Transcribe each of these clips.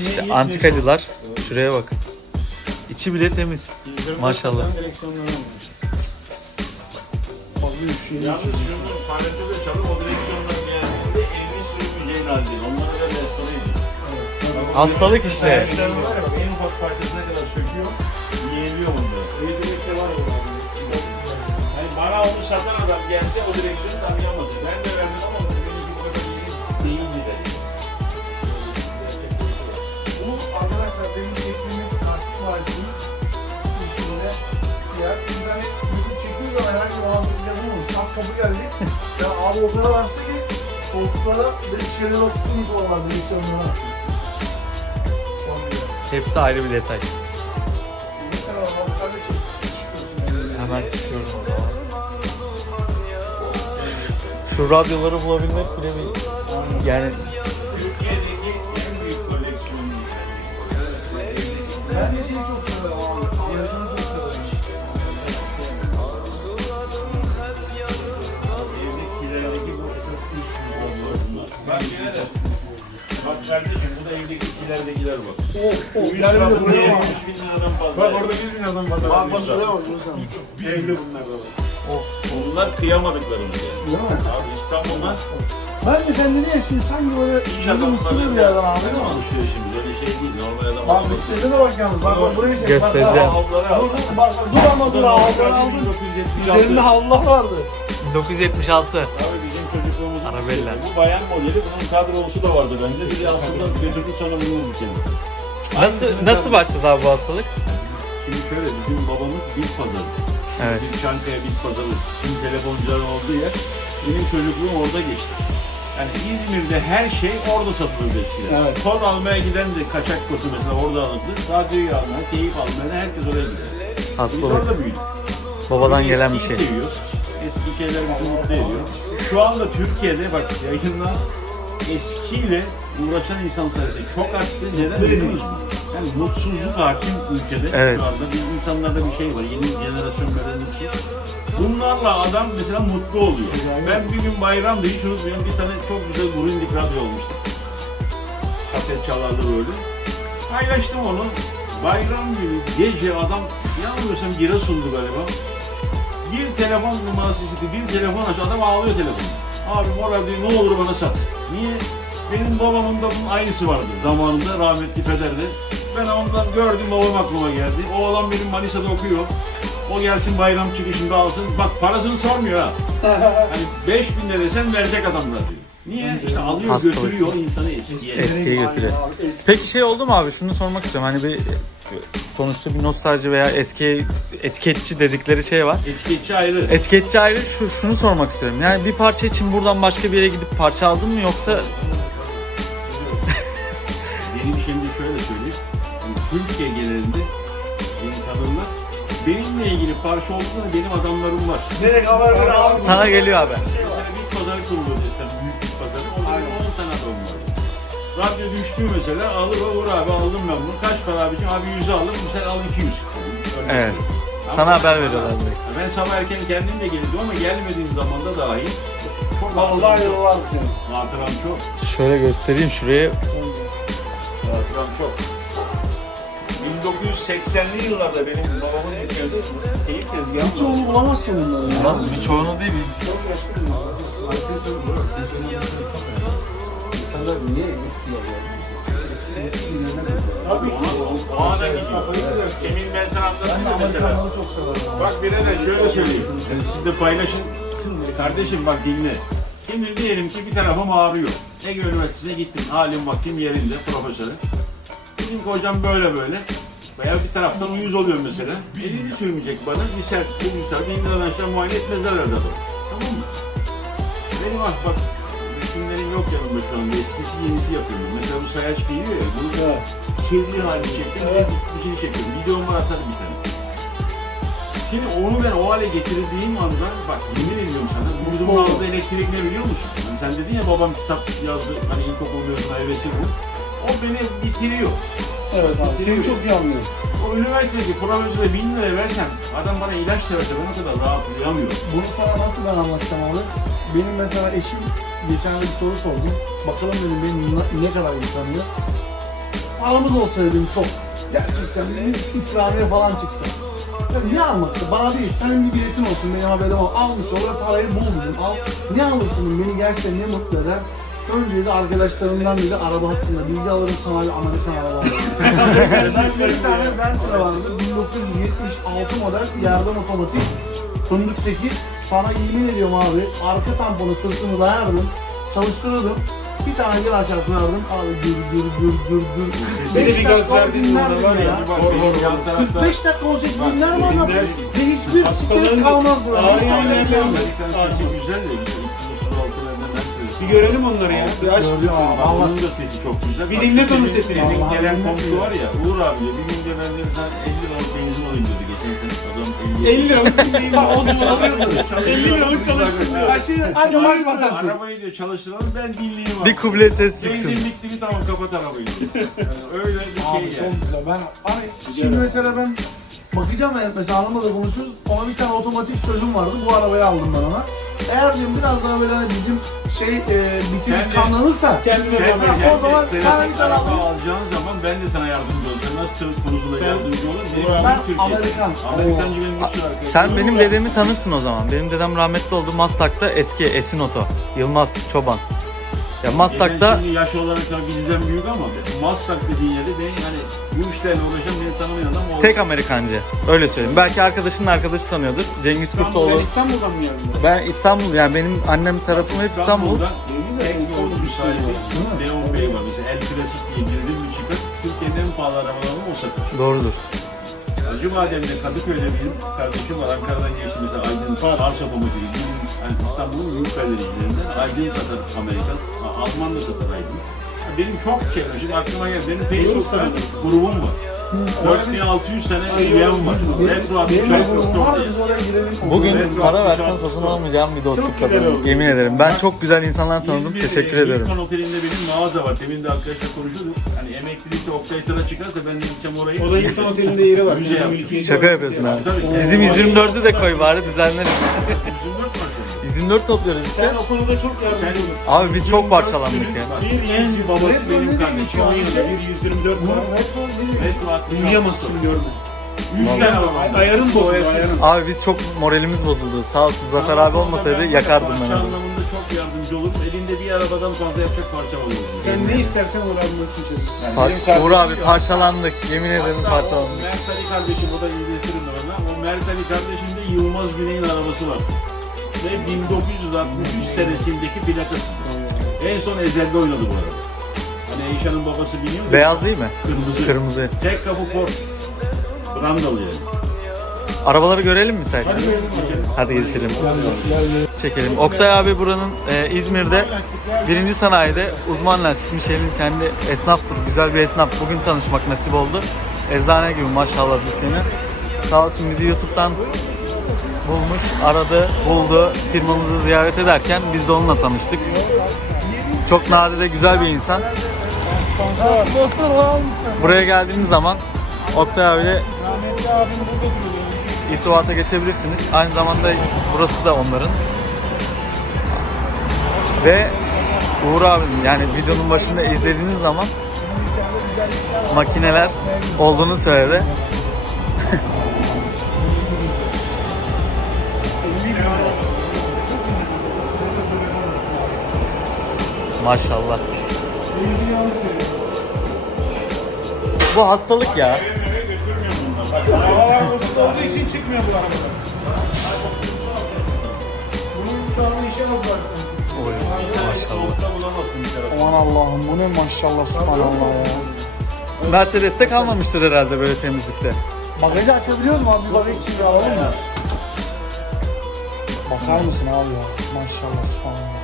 İşte antikacılar. Şuraya bak. İçi bile temiz. Maşallah. Yalnız. Hastalık işte. Bana onu satan adam gelse o direksiyonu tanıyamaz. Ben de varisinin üstünde diğer biz hani YouTube çekiyoruz ama herhangi bir ağzımız yapılmamış. Tam kapı geldi. ya abi o kadar hasta ki koltuklara ve şeylere oturtmuş oralar direksiyonlara. Hepsi ayrı bir detay. Mesela abi sen de çek- çıkıyorsun. Hemen çıkıyorum zaman. Şu radyoları bulabilmek bile bir yani Kardeşim bu da evdekilerdekiler bak. Oh oh. Bir de buraya 70 bak. bin liradan fazla. Bak orada 100 bin adam var. Bak bak şuraya bak. şuraya. Evli bunlar da var. Bunlar kıyamadıklarımız yani. Değil mi? Abi İstanbul'dan Ben de sen de niye şimdi sanki böyle gözüm üstüne bir yerden abi değil mi? alışverişimiz öyle şey değil. Normal adam Bak bisiklete bak yalnız. Bak bak burayı çek. Göstereceğim. Dur dur bak. Dur ama dur havluları aldın. 1976. Üzerinde havlular vardı. 1976. Abi bizim Arabella. Bu bayan modeli. Bunun kadrosu da vardı bende. Biri aslında götürdü sonra bunu bitirdi. Nasıl nasıl başladı abi bu hastalık? Şimdi şöyle bizim babamız bit pazarı. Evet. Bir Çankaya bit pazarı. Şimdi telefoncuların olduğu yer. Benim çocukluğum orada geçti. Yani İzmir'de her şey orada satılırdı eskiden. Evet. Kod almaya giden de kaçak kotu mesela orada alındı. Radyoyu almaya, keyif almaya herkes oraya gider. Biz Hastalık. orada büyüdük. Babadan Biz gelen bir şey. seviyoruz. Eski şeyler bizi mutlu ediyor. Şu anda Türkiye'de bak yayınlanan eskiyle uğraşan insan sayısı çok arttı. Neden biliyor musun? Yani mutsuzluk hakim ülkede Evet. şu anda. Bir insanlarda bir şey var. Yeni jenerasyon böyle mutsuz. Bunlarla adam mesela mutlu oluyor. Ben bir gün bayramda hiç unutmuyorum bir tane çok güzel Grundig radyo olmuştu. Kaset çalarlı böyle. Paylaştım onu. Bayram günü gece adam yanılmıyorsam Giresun'du galiba. Bir telefon numarası istedi, bir telefon aç, adam ağlıyor telefon. Abi o radyoyu ne olur bana sat. Niye? Benim babamın da bunun aynısı vardı zamanında rahmetli pederde. Ben ondan gördüm babam aklıma geldi. O olan benim Manisa'da okuyor. O gelsin bayram çıkışında alsın. Bak parasını sormuyor ha. Hani 5000 lira desen verecek adamlar diyor. Niye? İşte alıyor Hastalık. götürüyor insanı eskiye. Eskiye götürüyor. Peki şey oldu mu abi? Şunu sormak istiyorum. Hani bir sonuçta bir nostalji veya eski etiketçi dedikleri şey var. Etiketçi ayrı. Etiketçi ayrı şu, şunu sormak istiyorum. Yani bir parça için buradan başka bir yere gidip parça aldın mı yoksa Benim şimdi şöyle söyleyeyim. Yani Türkiye genelinde benim kadınlar benimle ilgili parça olduğunda benim adamlarım var. Direkt haber ver abi. sana geliyor abi? Radyo düştü mesela alır olur abi aldım ben bunu. Kaç para abicim? Abi 100 aldım. Sen al 200. Örnek Evet. veriyorum. Sana Ama- haber veriyorlar direkt. Ben sabah erken kendim de gelirdim ama gelmediğim zaman da dahi çok Vallahi yollar senin. Hatıram çok. Şöyle göstereyim şuraya. Hatıram çok. 1980'li yıllarda benim babamın dükkanı teyip tezgahı Hiç onu bulamazsın bunları ya. Lan birçoğunu değil. İnsanlar niye eski yapıyor? Tabii o ana gidiyor. Emin ben sana anlatayım mesela. Çok severim. Bak bir de şöyle söyleyeyim. Yani siz de paylaşın. Kardeşim bak dinle. Şimdi diyelim ki bir tarafım ağrıyor. Ege Üniversitesi'ne gittim. Halim vaktim yerinde profesörü. Bizim kocam böyle böyle. Veya bir taraftan uyuz oluyor mesela. Elini sürmeyecek bana. Bir sert bu bir tarafı İngilizce'den aşağı muayene etmezler herhalde adam. Tamam mı? Benim ah bak resimlerim yok yanımda şu anda. Eskisi yenisi yapıyorum. Mesela bu sayaç geliyor ya. Bunu Evet. kirli halini çektim. Evet. Bir şey çekiyorum. Videom var atarım bir tane. Şimdi onu ben o hale getirdiğim anda bak yemin ediyorum sana vurduğum aldığı elektrik ne biliyor musun? Hani sen dedin ya babam kitap yazdı hani ilkokul mezunu hevesi bu. O beni bitiriyor. Evet abi. Seni çok iyi anlıyorum. O üniversitedeki profesöre bin lira versem adam bana ilaç da verse ben o kadar rahatlayamıyorum. Bunu sana nasıl ben anlatacağım abi? benim mesela eşim geçen bir soru sordum. Bakalım dedim beni ne, kadar tanıyor. Paramız olsa dedim çok. Gerçekten dedim ikramiye falan çıksa. Ya ne alması? Bana değil, senin bir biletin olsun, benim haberim ol. Almış olur, parayı bul dedim. Al, ne alırsın beni gerçekten ne mutlu eder. Önce de arkadaşlarımdan biri araba hakkında bilgi alırım sana bir Amerikan araba alırım. ben bir tane Ventura vardı, 1976 model, yerden otomatik, fındık 8. Sana yemin ediyorum abi, arka tamponu sırtımı dayardım, çalıştırırdım. Bir tane bir açar koyardım, abi gür gür gür gür gür. Bir de Beş bir dakika gösterdiğin var ya. Bak, benim yan tarafta 45 dakika o ses dinler mi adam? Ve hiçbir stres kalmaz burada. Aynen öyle. Güzel de. 236'larından ben söylüyorum. Bir görelim onları ya. Bir aç. Gördüm abi. Bak, Onun da sesi çok güzel. Bir dinlet onun sesini. Benim gelen komşu var ya, Uğur abi diyor. Bir gün diyor ben diyor, sen 50 liralık benzin alayım diyordu geçen sene. Adam 50 50 liralık mi? O zaman alıyordu. 50 50 liralık çalışsın diyor. Aşırı hadi marş basarsın. Arabayı diyor çalıştıralım ben dinleyeyim abi. Bir kuble ses çıksın. Benzin bitti mi tamam kapat arabayı. Yani öyle bir Abi şey çok yani. güzel. Ben şimdi mesela ben bakacağım ya mesela hanımla da konuşuyoruz. Ona bir tane otomatik sözüm vardı. Bu arabayı aldım ben ona. Eğer diyorum biraz daha böyle hani bizim şey e, bitimiz Kendi- kanlanırsa Kendine Sen de zaman. o zaman sen bir tane araba al. alacağın zaman ben de sana yardımcı olurum. Sen nasıl tır konusunda yardımcı olur? Benim Ben ben Türkiye. Amerikan. Amerikancı benim bir sürü arkadaşım Sen benim dedemi tanırsın o zaman. Benim dedem rahmetli oldu. Maslak'ta eski Esin Oto. Yılmaz Çoban. Ya Maslak'ta Ben şimdi yaş olarak tabii bizden büyük ama Maslak dediğin yerde beni hani bu işlerle uğraşan beni. Tek Amerikancı. Öyle söyleyeyim. Belki arkadaşının arkadaşı tanıyordur. Cengiz İstanbul, sen Kurtoğlu. İstanbul'dan mı geldin? Ben İstanbul yani benim annem tarafım hep İstanbul. İstanbul'da İstanbul yolcu bir şey sahibi var. Leon Bey var. Mesela El Klasik diye girdim mi çıkıp Türkiye'nin en pahalı arabalarını o satır. Doğrudur. Acıbadem'de Kadıköy'de benim kardeşim var. Ankara'dan geçti mesela Aydın Otomotiv'i. Bizim yani İstanbul'un büyük galericilerinden Aydın satar Amerikan. A- Alman da satar Aydın. Ya Benim çok şey var. Şimdi aklıma geldi. Benim Facebook'ta grubum var. 4600 tane üyem var. Retro Benim atacak de store var diye. biz oraya girelim. Bugün para versen satın var. almayacağım bir dostluk kazandım. Yemin ederim. Ben çok güzel insanlar tanıdım. İzmir, Teşekkür e, ederim. Hilton Oteli'nde benim mağaza var. Demin de arkadaşlar konuşuyorduk. Hani emeklilikte Oktay çıkarsa ben de gideceğim orayı. O da Hilton Otel'inde yeri var. Müze yapacağım. Şaka yapıyorsun abi. Tabii. Bizim 124'ü de koy bari düzenleriz. 124 var 124 topluyoruz işte. Sen o konuda çok yardımcı oldun. Abi biz çok parçalandık ya. Bir en babası benim kardeşim. demek şu anda? Bir 124 var. Retro 66. Uyuyamazsın görme. 100 tane var. Ayarın bozuldu ayarın. Abi biz çok moralimiz bozuldu. Sağ olsun Zafer abi olmasaydı yakardım ben Parça onu. anlamında çok yardımcı olurum. Elinde bir arabadan fazla yapacak parça olur. Sen ne istersen onu almak için çalışırsın. Kardeşim Uğur abi parçalandık. Yemin ederim parçalandık. Mert Ali kardeşim o da izletirim de bana. O Mert Ali kardeşimde Yılmaz Güney'in arabası var. Ve 1963 senesindeki plakası. En son Ezel'de oynadı bu araba. Hani Eyşan'ın babası biliyor mu? Beyaz değil mi? Kırmızı. Kırmızı. Tek kapı Ford. Brandalı yani. Arabaları görelim mi sen? Geçelim. Hadi geçelim. Çekelim. Oktay abi buranın e, İzmir'de birinci sanayide uzman lastik Michelin kendi esnaftır. Güzel bir esnaf. Bugün tanışmak nasip oldu. Eczane gibi maşallah dükkanı. Sağ olsun bizi YouTube'dan bulmuş, aradı, buldu. Firmamızı ziyaret ederken biz de onunla tanıştık. Çok nadide güzel bir insan. Buraya geldiğiniz zaman Oktay abiyle irtibata geçebilirsiniz. Aynı zamanda burası da onların. Ve Uğur abim yani videonun başında izlediğiniz zaman makineler olduğunu söyledi. Maşallah. Bu hastalık ya. Havalar bozuk olduğu için çıkmıyor bu arabalar. Bunun şu anda işe az. Oy, maşallah. Bulamazsın bir tarafta. Aman Allah'ım bu ne maşallah subhanallah ya. Mercedes'te kalmamıştır herhalde böyle temizlikte. Bagajı açabiliyoruz mu abi? Bir bagaj için bir alalım mı? Bakar mısın abi ya? Maşallah subhanallah.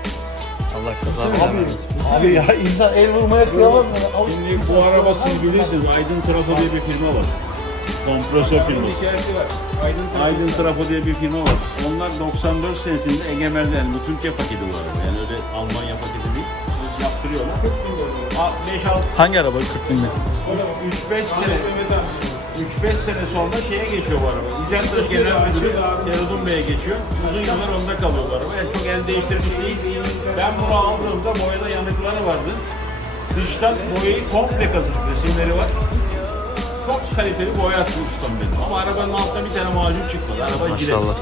Allah kaza Abi, vermesin. abi ya insan el vurmaya kıyamaz mı? Al- Şimdi bu araba siz bilirsiniz. Aydın Trafo diye bir firma var. Kompresör firması. hikayesi var. Aydın Aydın Trafo diye bir firma var. Onlar 94 senesinde Egemer'de yani bu Türkiye paketi bu araba. Yani öyle Almanya paketi değil. Yaptırıyorlar. 5-6 Hangi araba 40 binde? 3-5 sene 3-5 sene sonra şeye geçiyor bu araba. İzentır Genel Müdürü Feridun Bey'e geçiyor. Uzun yıllar onda kalıyor bu araba. Yani çok el değiştirmiş değil. Ben bunu aldığımda boyada yanıkları vardı. Dıştan boyayı komple kazıdık. Resimleri var. Çok kaliteli boya aslı ustam benim. Ama arabanın altında bir tane macun çıkmadı. Araba jilet. Maşallah.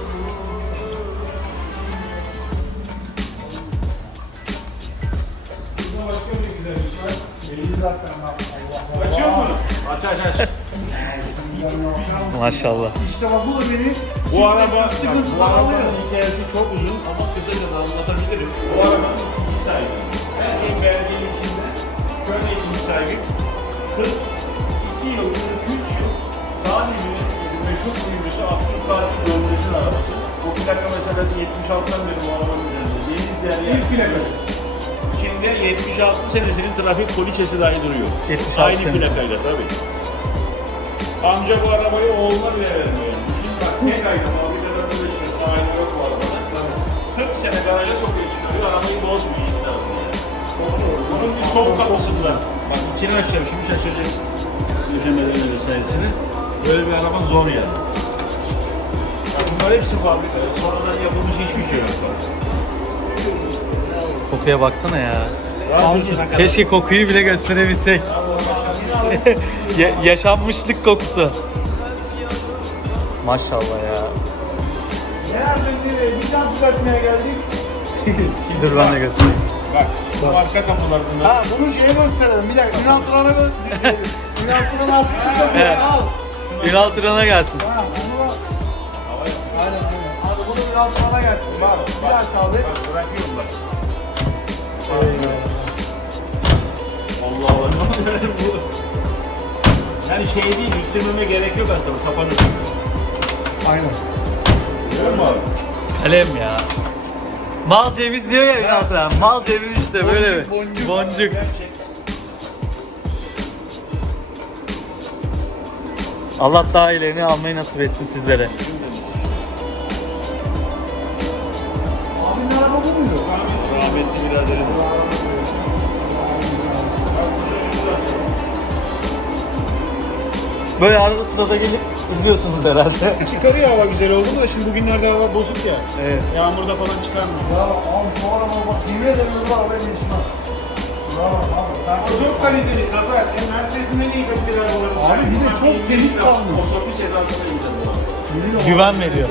Açıyor mu? Aç aç aç. Maşallah. İşte bak bu da benim Bu araba, sıkıntı bu arabanın hikayesi çok uzun ama kısaca da anlatabilirim. Bu arabanın ikinci sahibi. Her şey verdiğim içinde şöyle ikinci sahibi. 42 yıl, 43 yıl Salih'in meşhur kuyumcusu Abdülkadir Göndeş'in arabası. O plaka mesela 76'dan beri bu arabanın üzerinde. Deniz Derya. İlk plakası. Şimdi 76 senesinin trafik poliçesi dahi duruyor. 76 Aynı senesi. plakayla tabii. Amca bu arabayı oğluna bile vermiyor. Şimdi bak tek ayda fabrikada da işte sahibi yok bu arabada. 40 sene garaja sokuyor çıkarıyor, arabayı bozmuyor işte aslında. Bunun bir sol kapısında, bak içini açacağım şimdi şaşıracaksın. Üzemelerini vesairesini. Böyle bir araba zor yani. Bak bunlar hepsi fabrika. Sonradan yapılmış hiçbir şey yok. Kokuya baksana ya. Keşke kokuyu bile gösterebilsek. Ya- yaşanmışlık kokusu. Maşallah ya. Nereye? Bir can düzeltmeye geldik. Dur ben de göstereyim. Bak, bu arka kapılar bunlar. Ha bunu şeye gösterelim. Bir dakika. Ünal Turan'a gösterelim. Ünal Turan altı Evet. Al. Ünal Turan'a gelsin. Ha bunu Aynen aynen. Hadi bunu Ünal Turan'a gelsin. Bak bir daha çaldı. Bak, bırakıyorum bak. Şey değil, yüklememe gerek yok aslında. Bu kapanır. Aynen. Görüyor musun abi? Kalem ya. Mal ceviz diyor ya Ünal Turan. Mal ceviz işte böyle bir. boncuk. Boncuk. Allah daha iyilerini almayı nasip etsin sizlere. Abinin araba bu muydu? Rahmetli biraderim. Böyle arada sırada gelip izliyorsunuz herhalde. Çıkarıyor hava güzel oldu da şimdi bugünlerde hava bozuk ya. evet. Yağmurda falan çıkarmıyor. Ya abi şu araba bak yemin ederim bu arabaya ben O çok kaliteli Zafer. E, Mercedes'in en iyi kaliteli arabaları. Abi bir de çok temiz kalmış. Otobüs edasına araba. Güven veriyor.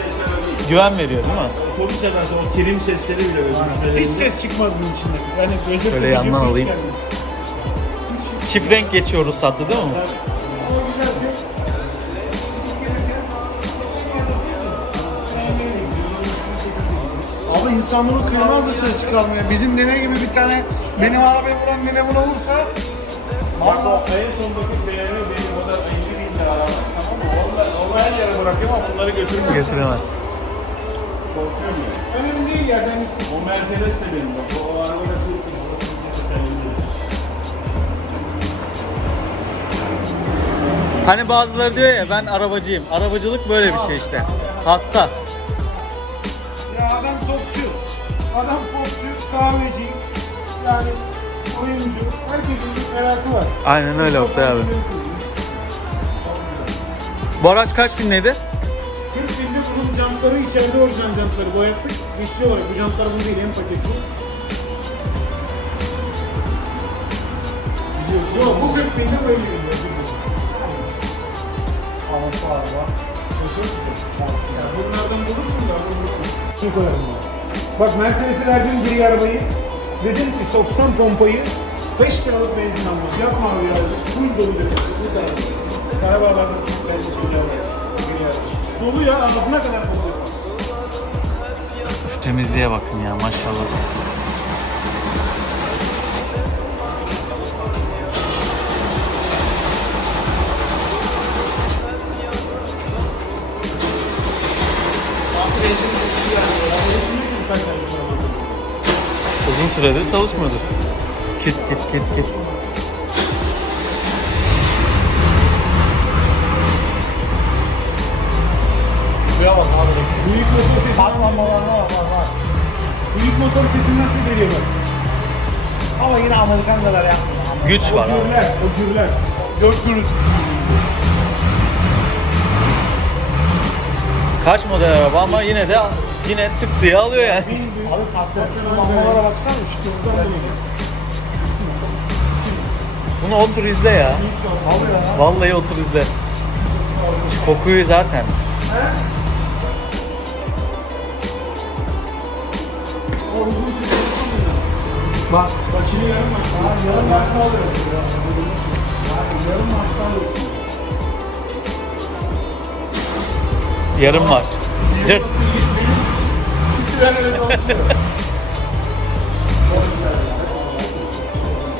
Güven veriyor değil mi? Otobüs edası, o trim sesleri bile böyle. Hiç ses çıkmaz bunun içinde. Yani gözü Şöyle yandan alayım. Çift renk geçiyoruz hatta değil mi? Abi insan bunu kıyamaz da ses çıkarmıyor. Bizim nene gibi bir tane benim arabayı vuran nene bunu vursa Bak o en sondaki BMW benim o da 50 bin lira araba. Tamam mı? Onlar, onlar her yere bırakıyorum ama bunları götürmüyor. Götüremez. Korkuyorum ya. Önemli değil ya sen O Mercedes de benim bak. O araba da Türk. Hani bazıları diyor ya ben arabacıyım. Arabacılık böyle bir şey işte. Hasta. Adam popçu, kahveci. Yani oyuncu. Herkesin bir merakı var. Aynen öyle Oktay abi. Bu araç kaç binleydi? 40 binde bunun jantları içeride orijinal jantları boyattık. Geçici olarak bu jantlar bu değil en paketli. Yok bu 40 binde böyle bir Ama şu araba bunlardan bulursun da bulursun. Şunu koyarım ben. Bak Mercedes'e verdiğim gri arabayı. Dedim ki soksan pompayı 5 liralık benzin almaz. Yapma abi ya. Full dolu dedim. Bu kadar. Karabağlar'da çocuğa var. Gri araç. Dolu ya ağzına kadar dolu. Şu temizliğe bakın ya maşallah. Süredir çalışmıyordu. Kit kit kit kit. Şuraya bak abi. Büyük motor sesi. Bak bak bak. Büyük motor sesi nasıl geliyor bak. Ama yine Amerikan kadar yapmıyor. Güç var abi. gürler, o gürler. Gök gürültüsü. Kaç model araba ama yine de yine tık diye alıyor yani. Abi kastettiğin lambalara baksana şu kızdan Bunu otur izle ya. Vallahi otur izle. Şu kokuyu zaten. Bak. Bak şimdi yarım maç. Ha, yarım maçta. Ha, yarım maçta alıyorsun. Yarım var. Cırt.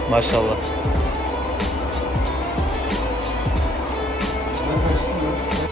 Maşallah.